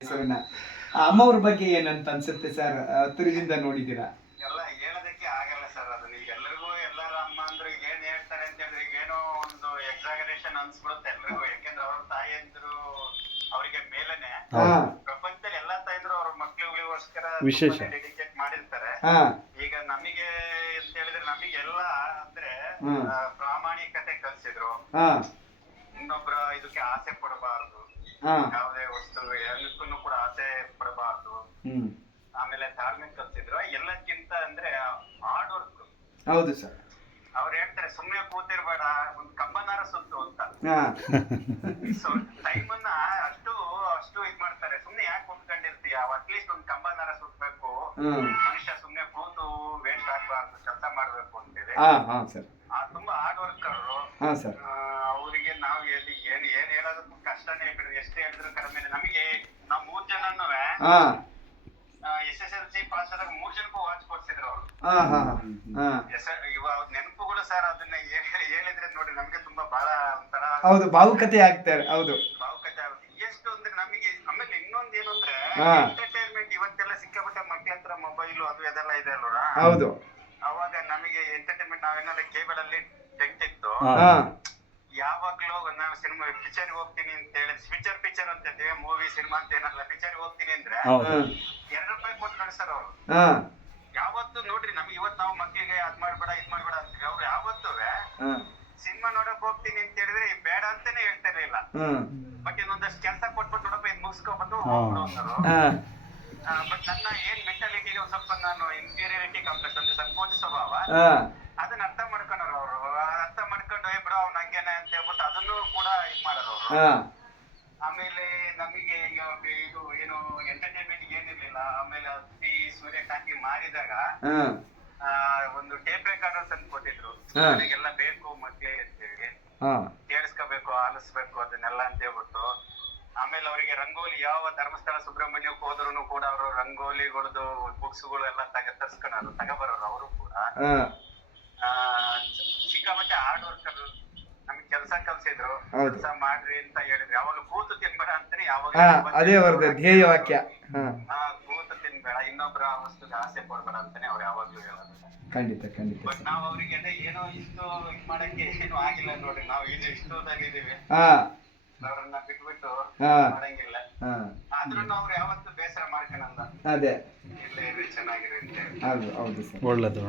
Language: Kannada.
ಹೆಸರನ್ನ ಅಮ್ಮವ್ರ ಬಗ್ಗೆ ಏನಂತ ಅನ್ಸುತ್ತೆ ಸರ್? ಹತ್ತಿರದಿಂದ ನೋಡಿದ್ದೀರಾ? ಎಲ್ಲ ಹೇಳೋದಕ್ಕೆ ಆಗಲ್ಲ ಸರ್. ಅದನ್ನ ಈಗ ಎಲ್ಲರಿಗೂ ಎಲ್ಲರ ಅಮ್ಮ ಅಂದ್ರೆ ಈಗ ಏನ್ ಹೇಳ್ತಾರೆ ಅಂತ ಹೇಳಿದ್ರೆ ಈಗ ಏನೋ ಒಂದು ಎಕ್ಸಾಗರೇಷನ್ ಅನ್ಸ್ಬಿಡುತ್ತೆ ಎಲ್ರಿಗೂ. ಯಾಕೆಂದ್ರೆ ಅವ್ರ ತಾಯಿಯಂದ್ರು ಅವರಿಗೆ ಮೇಲೇನೆ ಪ್ರಪಂಚದಲ್ಲಿ ಎಲ್ಲಾ ತಾಯಂದ್ರು ಅವ್ರ ಮಕ್ಳುಗಳಿಗೋಸ್ಕರ ವಿಶೇಷ ಡೆಡಿಕೇಟ್ ಮಾಡಿರ್ತಾರೆ. ಈಗ ನಮಗೆ ಅಂತ ಹೇಳಿದ್ರೆ ನಮಗೆಲ್ಲ ಅಂದ್ರೆ ಪ್ರಾಮಾಣಿಕತೆ ಕಲ್ಸಿದ್ರು. ಇನ್ನೊಬ್ರ ಇದಕ್ಕೆ ಆಸೆ ಪಡಬಾರದು, ಯಾವುದೇ ವಸ್ತು ಎಲ್ಲಕ್ಕೂ ಕೂಡ ಆಸೆ ಪಡಬಾರದು. ಆಮೇಲೆ ಧಾರ್ಮಿಕ ಕಲ್ಸಿದ್ರು. ಎಲ್ಲಕ್ಕಿಂತ ಅಂದ್ರೆ ಹಾರ್ಡ್ ವರ್ಕ್. ಹೌದು ಸರ್. ಅವ್ರು ಹೇಳ್ತಾರೆ ಸುಮ್ನೆ ಕೂತಿರ್ಬೇಡ, ಒಂದ್ ಕಂಬನಾರ ಸುತ್ತು ಅಂತ. ಸೊ ಟೈಮ್ ಅನ್ನ ಅಷ್ಟು ಇದ್ ಮಾಡ್ತಾರೆ. ಸುಮ್ನೆ ಯಾಕೆ ಕೂತ್ಕೊಂಡಿರ್ತೀಯ, ಅಟ್ಲೀಸ್ಟ್ ಒಂದ್ ಕಂಬನಾರ ಸುತ್ತಬೇಕು. ಮನುಷ್ಯ ಸುಮ್ನೆ ಕೂತು ವೇಸ್ಟ್ ಆಗ್ಬಾರ್ದು, ಕೆಲಸ ಮಾಡ್ಬೇಕು ಅಂತೇಳಿ ತುಂಬಾ ಹಾರ್ಡ್ ವರ್ಕ್ ಅವರು. ಅವರಿಗೆ ನಾವು ಏನ್ ಹೇಳೋದಕ್ಕೂ ಕಷ್ಟನೇ ಬಿಡ್ರಿ. ಎಷ್ಟು ಹೇಳಿದ್ರು ಕಡಿಮೆ. ನಮಗೆ ನಾವ್ 3 ಜನನು SSLC ಪಾಸ್ ಆದಾಗ 3 ಜನಕ್ಕೂ ವಾಚ್ ಕೊಡ್ಸಿದ್ರು ಅವರು. ಇವಾಗ ನೆನಪುಗಳು ಸರ್. ಅದನ್ನ ಹೇಳಿದ್ರೆ ನೋಡಿ ನಮ್ಗೆ ತುಂಬಾ ಬಹಳ ಒಂಥರ ಭಾವುಕತೆ ಆಗ್ತಾರೆ. ಭಾವುಕತೆ ಆಗುತ್ತೆ. ಎಷ್ಟು ಅಂದ್ರೆ ನಮಗೆ. ಆಮೇಲೆ ಇನ್ನೊಂದ್ ಏನು ಅಂದ್ರೆ ಎಂಟರ್ಟೈನ್ಮೆಂಟ್. ಇವತ್ತೆಲ್ಲ ಸಿಕ್ಕಾಪಟ್ಟೆ ಮಕ್ಳ ಹತ್ರ ಮೊಬೈಲ್ ಅದು ಇದೆಲ್ಲ ಇದೆ ಅಲ್ವಾ? ಹೌದು. ಅವಾಗ ನಮಗೆ ಎಂಟರ್ಟೈನ್ಮೆಂಟ್ ನಾವೇನಾದ್ರೆ ಕೇಬಲ್ ಅಲ್ಲಿ ತೆಗ್ತಿತ್ತು. ಯಾವಾಗ್ಲೂ ನಾವು ಸಿನಿಮಾ ಪಿಕ್ಚರ್ ಹೋಗ್ತೀನಿ ಅಂತ ಹೇಳಿ ಪಿಕ್ಚರ್ ಅಂತ ಮೂವಿ ಸಿನಿಮಾ ಅಂತ ಏನಲ್ಲ, ಪಿಕ್ಚರ್ ಹೋಗ್ತೀನಿ ಅಂದ್ರೆ ₹2 ಕೊಟ್ಟು ಕಳಿಸ್ತಾರ ಅವ್ರು. ಯಾವತ್ತು ನೋಡ್ರಿ ನಮ್ಗೆ ಇವತ್ತು ನಾವು ಮಕ್ಳಿಗೆ ಅದ್ ಮಾಡ್ಬೇಡ ಇದ್ ಮಾಡ್ಬೇಡ ಅಂತೀವಿ. ಅವ್ರು ಯಾವತ್ತೂ ಸಿನಿಮಾ ನೋಡಕ್ ಹೋಗ್ತೀನಿ ಅಂತ ಹೇಳಿದ್ರೆ ಬೇಡ ಅಂತಾನೆ ಹೇಳ್ತಾ ಇರ್ಲಿಲ್ಲ. ಬಟ್ ಇನ್ನೊಂದಷ್ಟು ಕೆಲಸ ಕೊಟ್ಬಿಟ್ಟು ನೋಡಪ್ಪ ಇದ್ ಮುಗಿಸ್ಕೊಬಂದು ಹೋಗ್ಬಿಡೋರು. ಬಟ್ ನನ್ನ ಏನ್ ಮೆಂಟಾಲಿಟಿಗೆ ಒಂದ್ ಸ್ವಲ್ಪ ನಾನು ಇನ್ಫೀರಿಯಾರಿಟಿ ಕಾಂಪ್ಲೆಕ್ಸ್ ಅಂದ್ರೆ ಸಂಕೋಚ ಸ್ವಭಾವ, ಅದನ್ನ ಅರ್ಥ ಮಾಡ್ಕೊಂಡ್ರು ಅವರು. ಅರ್ಥ ಮಾಡ್ಕೊಂಡು ಬಿಡು ಅವ್ನ ಹಂಗೇನೆ ಅಂತ ಹೇಳ್ಬಿಟ್ಟು ಅದನ್ನು ಕೂಡ ಇದ್ ಮಾಡೋರು ಅವರು. ಆಮೇಲೆ ನಮಗೆ ಈಗ ಇದು ಏನು ಎಂಟರ್ಟೈನ್ಮೆಂಟ್ ಏನಿರ್ಲಿಲ್ಲ. ಆಮೇಲೆ ಅತಿ ಸೂರ್ಯಕಾಂತಿ ಮಾರಿದಾಗ ಒಂದು ಟೇಪ್ ರೆಕಾರ್ಡರ್ ತಂದು ಕೊಟ್ಟಿದ್ರು. ನನಗೆಲ್ಲ ಬೇಕು ಮಕ್ಳಿಗೆ ಅಂತೇಳಿ, ಕೇಳಿಸ್ಕೋಬೇಕು, ಆಲಿಸ್ಬೇಕು ಅದನ್ನೆಲ್ಲ ಅಂತ ಹೇಳ್ಬಿಟ್ಟು. ಆಮೇಲೆ ಅವರಿಗೆ ರಂಗೋಲಿ ಯಾವ ಧರ್ಮಸ್ಥಳ ಸುಬ್ರಹ್ಮಣ್ಯಕ್ಕೆ ಹೋದ್ರು ಕೂಡ ಅವರು ರಂಗೋಲಿಗಳದ್ದು ಬುಕ್ಸ್ಗಳು ಎಲ್ಲ ತರ್ಸ್ಕೊಂಡ್ರು, ತಗೋಬರೋರು ಅವರು ಕೂಡ. ಸಿಕ್ಕಾಪಟ್ಟೆ ಹಾರ್ಡ್ ವರ್ಕರ್. ನಮ್ಗೆ ಕೆಲಸ ಕಲ್ಸಿದ್ರು, ಕೆಲಸ ಮಾಡ್ರಿ ಅಂತ ಹೇಳಿದ್ರು. ಯಾವಾಗ ಕೂತು ತಿನ್ಬೇಡ ಅಂತಾನೆ ಯಾವಾಗ ಅದೇ ಅವ್ರದ್ದು ಧ್ಯೇಯ ವಾಕ್ಯ. ಕೂತು ತಿನ್ಬೇಡ, ಇನ್ನೊಬ್ಬರ ವಸ್ತುಗೆ ಆಸೆ ಪಡ್ಬೇಡ ಅಂತಾನೆ ಅವ್ರು ಯಾವಾಗ್ಲೂ ಹೇಳೋದು. ಖಂಡಿತ. ಬಟ್ ನಾವ್ ಅವರಿಗೆ ಏನೋ ಇಷ್ಟು ಇದ್ ಮಾಡಕ್ಕೆ ಏನು ಆಗಿಲ್ಲ ನೋಡ್ರಿ. ನಾವು ಇಷ್ಟುದಲ್ಲಿದ್ದೀವಿ. ಅವ್ರನ್ನ ಬಿಟ್ಬಿಟ್ಟು ಮಾಡಂಗಿಲ್ಲ. ಆದ್ರೂ ಅವ್ರು ಯಾವತ್ತು ಬೇಸರ ಮಾಡ್ಕೊಳಲ್ಲ. ಅದೇ ಇಲ್ಲೇ ಚೆನ್ನಾಗಿರಿ ಅಂತ ಹೇಳಿ. ಒಳ್ಳೇದು.